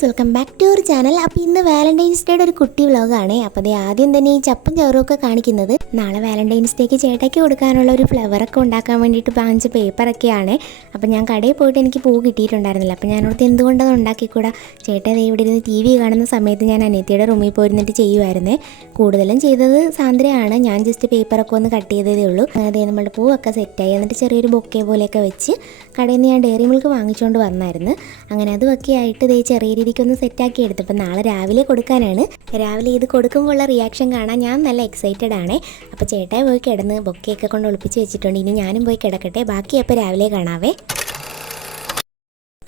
Guys, welcome back to our channel. അപ്പോൾ ഇന്ന് Valentine's ഡേയുടെ ഒരു കുട്ടി വ്ളോഗാണ്. അപ്പോൾ അത് ആദ്യം തന്നെ ഈ ചപ്പും ചവറുമൊക്കെ കാണിക്കുന്നത് നാളെ വാലന്റൈൻസ് ഡേക്ക് ചേട്ടയ്ക്ക് കൊടുക്കാനുള്ള ഒരു ഫ്ലവറൊക്കെ ഉണ്ടാക്കാൻ വേണ്ടിയിട്ട് വാങ്ങിച്ച പേപ്പറൊക്കെയാണ്. അപ്പോൾ ഞാൻ കടയിൽ പോയിട്ട് എനിക്ക് പൂ കിട്ടിയിട്ടുണ്ടായിരുന്നില്ല. അപ്പോൾ ഞാനോടത്ത് എന്തുകൊണ്ടത് ഉണ്ടാക്കിക്കൂടാ, ചേട്ടൻ ഇവിടെ ഇരുന്ന് TV കാണുന്ന സമയത്ത് ഞാൻ അനിയത്തിയുടെ റൂമിൽ പോയിരുന്നിട്ട് ചെയ്യുമായിരുന്നേ. കൂടുതലും ചെയ്തത് സാന്ദ്രയാണ്. ഞാൻ ജസ്റ്റ് പേപ്പറൊക്കെ ഒന്ന് കട്ട് ചെയ്തതേ ഉള്ളൂ. അതേ നമ്മളുടെ പൂവൊക്കെ സെറ്റായി. എന്നിട്ട് ചെറിയൊരു ബൊക്കെ പോലെയൊക്കെ വെച്ച് കടയിൽ നിന്ന് ഞാൻ ഡയറി മിൽക്ക് വാങ്ങിച്ചുകൊണ്ട് വന്നായിരുന്നു. അങ്ങനെ അതുമൊക്കെ ആയിട്ട് ഇതേ ചെറിയ രീതിക്കൊന്ന് സെറ്റാക്കി എടുത്തു. അപ്പോൾ നാളെ രാവിലെ കൊടുക്കാനാണ്. രാവിലെ ഇത് കൊടുക്കുമ്പോൾ ഉള്ള റിയാക്ഷൻ കാണാൻ ഞാൻ നല്ല എക്സൈറ്റഡ് ആണ്. അപ്പോൾ ചേട്ടായി പോയി കിടന്ന് ബൊക്കെയൊക്കെ കൊണ്ട് ഒളിപ്പിച്ച് വെച്ചിട്ടുണ്ട്. ഇനി ഞാനും പോയി കിടക്കട്ടെ, ബാക്കി അപ്പോൾ രാവിലെ കാണാവേ.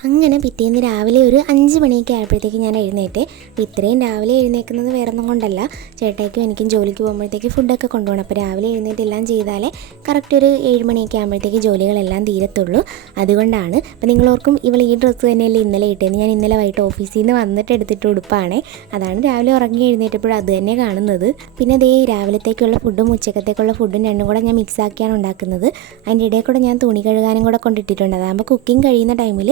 അങ്ങനെ പിറ്റേന്ന് രാവിലെ ഒരു 5 മണിയൊക്കെ ആയപ്പോഴത്തേക്ക് ഞാൻ എഴുന്നേറ്റ്. അപ്പോൾ ഇത്രയും രാവിലെ എഴുന്നേൽക്കുന്നത് വേറെ ഒന്നും കൊണ്ടല്ല, ചേട്ടായിക്കും എനിക്കും ജോലിക്ക് പോകുമ്പോഴത്തേക്ക് ഫുഡൊക്കെ കൊണ്ടുപോകണം. അപ്പോൾ രാവിലെ എഴുന്നേറ്റ് എല്ലാം ചെയ്താലേ കറക്റ്റ് ഒരു 7 മണിയൊക്കെ ആകുമ്പോഴത്തേക്ക് ജോലികളെല്ലാം തീരത്തുള്ളൂ. അതുകൊണ്ടാണ്. അപ്പോൾ നിങ്ങളോർക്കും ഇവൾ ഈ ഡ്രസ്സ് തന്നെയല്ലേ ഇന്നലെ ഇട്ടേന്ന്. ഞാൻ ഇന്നലെ വൈകിട്ട് ഓഫീസിൽ നിന്ന് വന്നിട്ട് എടുത്തിട്ട് ഉടുപ്പാണ്. അതാണ് രാവിലെ ഉറങ്ങി എഴുന്നേറ്റപ്പോഴും അത് തന്നെ കാണുന്നത്. പിന്നെ ദേ രാവിലത്തേക്കുള്ള ഫുഡും ഉച്ചക്കത്തേക്കുള്ള ഫുഡും രണ്ടും കൂടെ ഞാൻ മിക്സ് ആക്കിയാണ് ഉണ്ടാക്കുന്നത്. അതിൻ്റെ ഇടയിൽ കൂടെ ഞാൻ തുണി കഴുകാനും കൂടെ കൊണ്ടിട്ടിട്ടുണ്ട്. അതാകുമ്പോൾ കുക്കിംഗ് കഴിയുന്ന ടൈമിൽ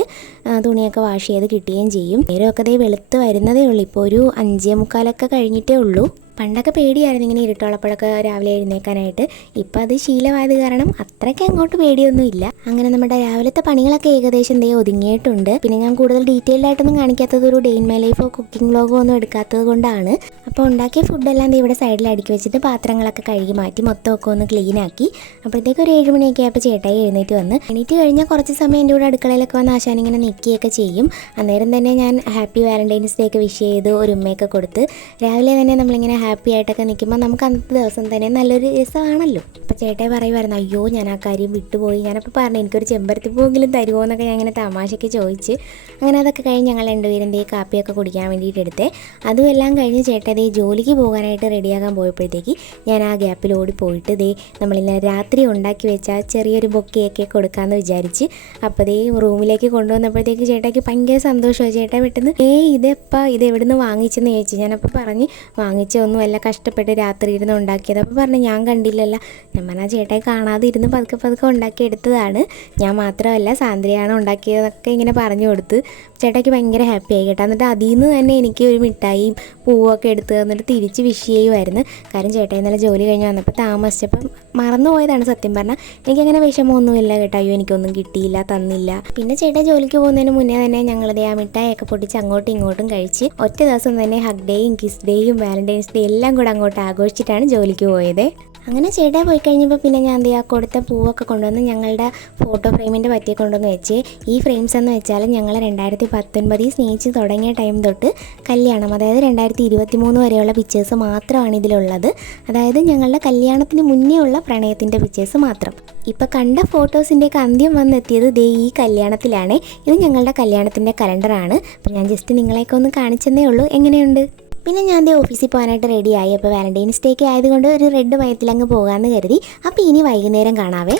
തുണിയൊക്കെ വാഷ് ചെയ്ത് കിട്ടുകയും ചെയ്യും. നേരമൊക്കെ ദേ വെളുത്ത് വരുന്നതേ ഉള്ളൂ. ഇപ്പോൾ ഒരു 5:45 കഴിഞ്ഞിട്ടേ ഉള്ളൂ. പണ്ടൊക്കെ പേടിയായിരുന്നു ഇങ്ങനെ ഇരുട്ടുള്ളപ്പോഴൊക്കെ രാവിലെ എഴുന്നേൽക്കാനായിട്ട്. ഇപ്പം അത് ശീലമായത് കാരണം അത്രയ്ക്ക് അങ്ങോട്ട് പേടിയൊന്നും ഇല്ല. അങ്ങനെ നമ്മുടെ രാവിലത്തെ പണികളൊക്കെ ഏകദേശം ഒതുങ്ങിയിട്ടുണ്ട്. പിന്നെ ഞാൻ കൂടുതൽ ഡീറ്റെയിൽഡ് ആയിട്ടൊന്നും കാണിക്കാത്തത് ഒരു ഡേ ഇൻ മൈ ലൈഫോ കുക്കിംഗ് വ്ളോഗോ ഒന്നും എടുക്കാത്തത് കൊണ്ടാണ്. അപ്പോൾ ഉണ്ടാക്കിയ ഫുഡെല്ലാം ഇവിടെ സൈഡിൽ അടുക്കി വെച്ചിട്ട് പാത്രങ്ങളൊക്കെ കഴുകി മാറ്റി മൊത്തമൊക്കെ ഒന്ന് ക്ലീൻ ആക്കി. അപ്പോഴത്തേക്ക് ഒരു 7 മണിയൊക്കെ ആയപ്പോൾ ചേട്ടായി എഴുന്നേറ്റ് കഴിഞ്ഞാൽ കുറച്ച് സമയം എൻ്റെ കൂടെ അടുക്കളയിലൊക്കെ വന്ന് ആശാനിങ്ങനെ നിൽക്കുകയൊക്കെ ചെയ്യും. അന്നേരം തന്നെ ഞാൻ ഹാപ്പി വാലന്റൈൻസ് ഡേ ഒക്കെ വിഷ് ചെയ്ത് ഒരു ഉമ്മയൊക്കെ കൊടുത്ത് രാവിലെ തന്നെ നമ്മളിങ്ങനെ ഹാപ്പി ആയിട്ടൊക്കെ നിൽക്കുമ്പോൾ നമുക്ക് അന്നത്തെ ദിവസം തന്നെ നല്ലൊരു രസമാണല്ലോ. അപ്പോൾ ചേട്ടായി പറയുമായിരുന്നു, അയ്യോ ഞാൻ ആ കാര്യം വിട്ടുപോയി. ഞാനപ്പോൾ പറഞ്ഞു എനിക്കൊരു ചെമ്പരത്തി പൂവെങ്കിലും തരുമോ എന്നൊക്കെ ഞാൻ ഇങ്ങനെ തമാശയ്ക്ക് ചോദിച്ച്. അങ്ങനെ അതൊക്കെ കഴിഞ്ഞ് ഞങ്ങൾ രണ്ടുപേരും കാപ്പിയൊക്കെ കുടിക്കാൻ വേണ്ടിയിട്ട് എടുത്തേ. അതും എല്ലാം കഴിഞ്ഞ് ചേട്ടായി ജോലിക്ക് പോകാനായിട്ട് റെഡിയാകാൻ പോയപ്പോഴത്തേക്ക് ഞാൻ ആ ഗ്യാപ്പിൽ ഓടിപ്പോയിട്ട് നമ്മളിങ്ങനെ രാത്രി ഉണ്ടാക്കി വെച്ച ചെറിയൊരു ബൊക്കെയൊക്കെ കൊടുക്കാമെന്ന് വിചാരിച്ച്. അപ്പോൾ റൂമിലേക്ക് കൊണ്ടുവന്നപ്പോഴത്തേക്ക് ചേട്ടായിക്ക് ഭയങ്കര സന്തോഷമായി. ചേട്ടായി പെട്ടെന്ന് ഇത് എവിടെ നിന്ന് വാങ്ങിച്ചെന്ന് ചോദിച്ചു. ഞാനപ്പോൾ പറഞ്ഞ് വാങ്ങിച്ചൊന്നുമല്ല, കഷ്ടപ്പെട്ട് രാത്രി ഇരുന്ന് ഉണ്ടാക്കിയത്. അപ്പോൾ പറഞ്ഞു ഞാൻ കണ്ടില്ലല്ലോ. ഞാൻ പറഞ്ഞാൽ ചേട്ടായി കാണാതെ ഇരുന്ന് പതുക്കെ ഉണ്ടാക്കിയെടുത്തതാണ്, ഞാൻ മാത്രമല്ല സാന്ദ്രയാണ് ഉണ്ടാക്കിയതെന്നൊക്കെ ഇങ്ങനെ പറഞ്ഞു കൊടുത്ത് ചേട്ടായിക്ക് ഭയങ്കര ഹാപ്പി ആയി കേട്ടോ. എന്നിട്ട് അതിൽ നിന്ന് തന്നെ എനിക്ക് ഒരു മിഠായിയും പൂവൊക്കെ എടുത്ത് തന്നിട്ട് തിരിച്ച് വിഷ് ചെയ്യുമായിരുന്നു. കാരണം ചേട്ടായി നല്ല ജോലി കഴിഞ്ഞ് വന്നപ്പോൾ താമസിച്ചപ്പം മറന്നുപോയതാണ്. സത്യം പറഞ്ഞാൽ എനിക്കങ്ങനെ വിഷമമൊന്നുമില്ല കേട്ടോ. അയ്യോ എനിക്കൊന്നും കിട്ടിയില്ല, തന്നില്ല. പിന്നെ ചേട്ടായി ജോലിക്ക് പോകുന്നതിന് മുന്നേ തന്നെ ഞങ്ങളിതേ ആ മിഠായിയൊക്കെ പൊട്ടിച്ച് അങ്ങോട്ടും ഇങ്ങോട്ടും കഴിച്ച് ഒറ്റ ദിവസം തന്നെ ഹഗ് ഡേയും കിസ് ഡേയും വാലന്റൈൻസ് ഡേ എല്ലാം കൂടെ അങ്ങോട്ട് ആഘോഷിച്ചിട്ടാണ് ജോലിക്ക് പോയത്. അങ്ങനെ ചേട്ടായി പോയി കഴിഞ്ഞപ്പോൾ പിന്നെ ഞാൻ കൊടുത്ത പൂവൊക്കെ കൊണ്ടുവന്ന് ഞങ്ങളുടെ ഫോട്ടോ ഫ്രെയിമിൻ്റെ പറ്റിയെ കൊണ്ടുവന്ന് വെച്ച്. ഈ ഫ്രെയിംസ് എന്ന് വെച്ചാൽ ഞങ്ങൾ 2019 സ്നേഹിച്ച് തുടങ്ങിയ ടൈം തൊട്ട് കല്യാണം, അതായത് 2023 വരെയുള്ള പിക്ചേഴ്സ് മാത്രമാണ് ഇതിലുള്ളത്. അതായത് ഞങ്ങളുടെ കല്യാണത്തിന് മുന്നേ ഉള്ള പ്രണയത്തിൻ്റെ പിക്ചേഴ്സ് മാത്രം. ഇപ്പോൾ കണ്ട ഫോട്ടോസിൻ്റെയൊക്കെ അന്ത്യം വന്നെത്തിയത് ഈ കല്യാണത്തിലാണ്. ഇത് ഞങ്ങളുടെ കല്യാണത്തിൻ്റെ കലണ്ടറാണ്. അപ്പോൾ ഞാൻ ജസ്റ്റ് നിങ്ങളെയൊക്കെ ഒന്ന് കാണിച്ചെന്നേ ഉള്ളൂ. എങ്ങനെയുണ്ട്? പിന്നെ ഞാൻ ഓഫീസിൽ പോകാനായിട്ട് റെഡിയായി. അപ്പോൾ വാലന്റൈൻസ് ഡേക്ക് ആയതുകൊണ്ട് ഒരു റെഡ് മയത്തിലങ്ങ് പോകാമെന്ന് കരുതി. അപ്പോൾ ഇനി വൈകുന്നേരം കാണാവേ.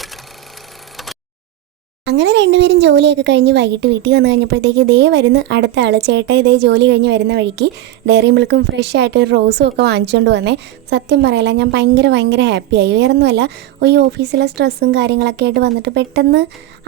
അങ്ങനെ രണ്ടുപേരും ജോലിയൊക്കെ കഴിഞ്ഞ് വൈകിട്ട് വീട്ടിൽ വന്നു കഴിഞ്ഞപ്പോഴത്തേക്ക് വരുന്നു അടുത്ത ആൾ. ചേട്ടായി ജോലി കഴിഞ്ഞ് വരുന്ന വഴിക്ക് ഡയറി മിൽക്കും ഫ്രഷ് ആയിട്ട് ഒരു റോസും ഒക്കെ വാങ്ങിച്ചുകൊണ്ട് വന്നേ. സത്യം പറയല, ഞാൻ ഭയങ്കര ഹാപ്പിയായി. വേറൊന്നുമല്ല, ഈ ഓഫീസിലെ സ്ട്രെസ്സും കാര്യങ്ങളൊക്കെ ആയിട്ട് വന്നിട്ട് പെട്ടെന്ന്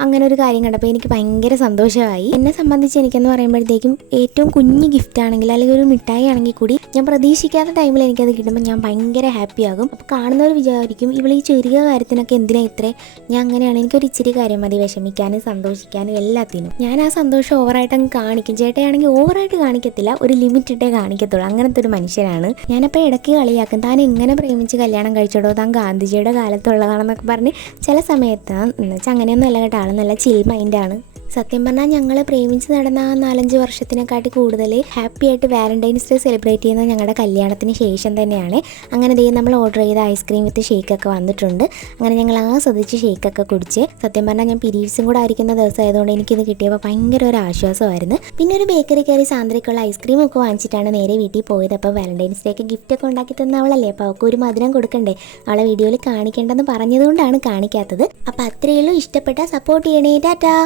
അങ്ങനെ ഒരു കാര്യം കണ്ടപ്പോൾ എനിക്ക് ഭയങ്കര സന്തോഷമായി. എന്നെ സംബന്ധിച്ച് എനിക്കെന്ന് പറയുമ്പോഴത്തേക്കും ഏറ്റവും കുഞ്ഞ് ഗിഫ്റ്റ് ആണെങ്കിൽ അല്ലെങ്കിൽ ഒരു മിഠായി ആണെങ്കിൽ കൂടി ഞാൻ പ്രതീക്ഷിക്കാത്ത ടൈമിൽ എനിക്കത് കിട്ടുമ്പോൾ ഞാൻ ഭയങ്കര ഹാപ്പിയാകും. അപ്പോൾ കാണുന്നവർ വിചാരിക്കും ഇവൾ ഈ ചെറിയ കാര്യത്തിനൊക്കെ എന്തിനാ ഇത്രേ. ഞാൻ അങ്ങനെയാണ്, എനിക്കൊരു ഇച്ചിരി കാര്യം മതി വിഷമിക്കാനും സന്തോഷിക്കാനും എല്ലാത്തിനും. ഞാൻ ആ സന്തോഷം ഓവറായിട്ട് അങ്ങ് കാണിക്കും. ചേട്ടയാണെങ്കിൽ ഓവറായിട്ട് കാണിക്കത്തില്ല, ഒരു ലിമിറ്റിട്ടേ കാണിക്കത്തുള്ളൂ. അങ്ങനത്തെ ഒരു മനുഷ്യനാണ്. ഞാനപ്പോൾ ഇടയ്ക്ക് കളിയാക്കും, താൻ എങ്ങനെ പ്രേമിച്ച് കല്യാണം കഴിച്ചോടോ, താൻ ഗാന്ധിജിയുടെ കാലത്തുള്ളതാണെന്നൊക്കെ പറഞ്ഞ് ചില സമയത്ത്. എന്നുവെച്ചാൽ അങ്ങനെയൊന്നും അല്ല കേട്ടോ, ആൾ നല്ല ചിൽ മൈൻഡാണ്. സത്യം പറഞ്ഞാൽ ഞങ്ങൾ പ്രേമിച്ച് നടന്ന ആ 4-5 വർഷത്തിനെക്കാട്ടി കൂടുതൽ ഹാപ്പി ആയിട്ട് വാലന്റൈൻസ് ഡേ സെലിബ്രേറ്റ് ചെയ്യുന്നത് ഞങ്ങളുടെ കല്യാണത്തിന് ശേഷം തന്നെയാണ്. അങ്ങനെ നമ്മൾ ഓർഡർ ചെയ്ത ഐസ്ക്രീം വിത്ത് ഷേക്കൊക്കെ വന്നിട്ടുണ്ട്. അങ്ങനെ ഞങ്ങൾ ആസ്വദിച്ച് ഷേക്കൊക്കെ കുടിച്ച്. സത്യം പറഞ്ഞാൽ ഞാൻ പീരീഡ്സും കൂടെ ആയിരിക്കുന്ന ദിവസമായതുകൊണ്ട് എനിക്കിത് കിട്ടിയപ്പോൾ ഭയങ്കര ഒരു ആശ്വാസമായിരുന്നു. പിന്നെ ഒരു ബേക്കറി കയറി സാന്ദ്രയ്ക്കുള്ള ഐസ്ക്രീമൊക്കെ വാങ്ങിച്ചിട്ടാണ് നേരെ വീട്ടിൽ പോയത്. അപ്പോൾ വാലന്റൈൻസ് ഡേക്ക് ഗിഫ്റ്റൊക്കെ ഉണ്ടാക്കി തന്ന അവളല്ലേ, അപ്പോൾ അവൾക്ക് ഒരു മധുരം കൊടുക്കണ്ടേ. അവളെ വീഡിയോയിൽ കാണിക്കേണ്ടെന്ന് പറഞ്ഞതുകൊണ്ടാണ് കാണിക്കാത്തത്. അപ്പോൾ അത്രയേ ഉള്ളൂ. ഇഷ്ടപ്പെട്ടാൽ സപ്പോർട്ട് ചെയ്യണേ. ടാറ്റാ.